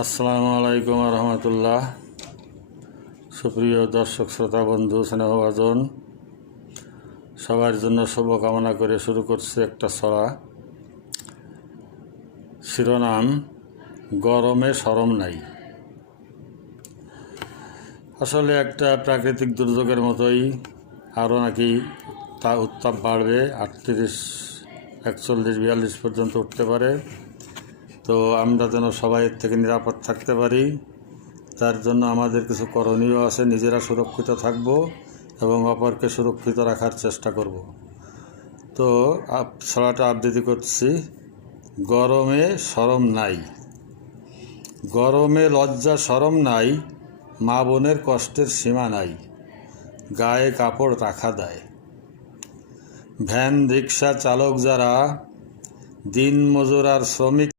আসসালামু আলাইকুম রহমতুল্লাহ। সুপ্রিয় দর্শক শ্রোতা বন্ধু স্নেহভাজন, সবার জন্য শুভকামনা করে শুরু করছে একটা ছড়া। শিরোনাম, গরমে শরম নাই। আসলে একটা প্রাকৃতিক দুর্যোগের মতোই আরও নাকি উত্তাপ বাড়বে, 38, 41, 42 পর্যন্ত উঠতে পারে। তো আমরা যেন সবাই এর থেকে নিরাপদ থাকতে পারি, তার জন্য আমাদের কিছু করণীয় আছে। নিজেরা সুরক্ষিত থাকব এবং অপরকে সুরক্ষিত রাখার চেষ্টা করব। তো ছড়াটা আবৃত্তি করছি। গরমে শরম নাই, গরমে লজ্জা শরম নাই, মা বোনের কষ্টের সীমা নাই, গায়ে কাপড় রাখা দেয়। ভ্যান রিক্সা চালক যারা, দিন মজুর আর শ্রমিক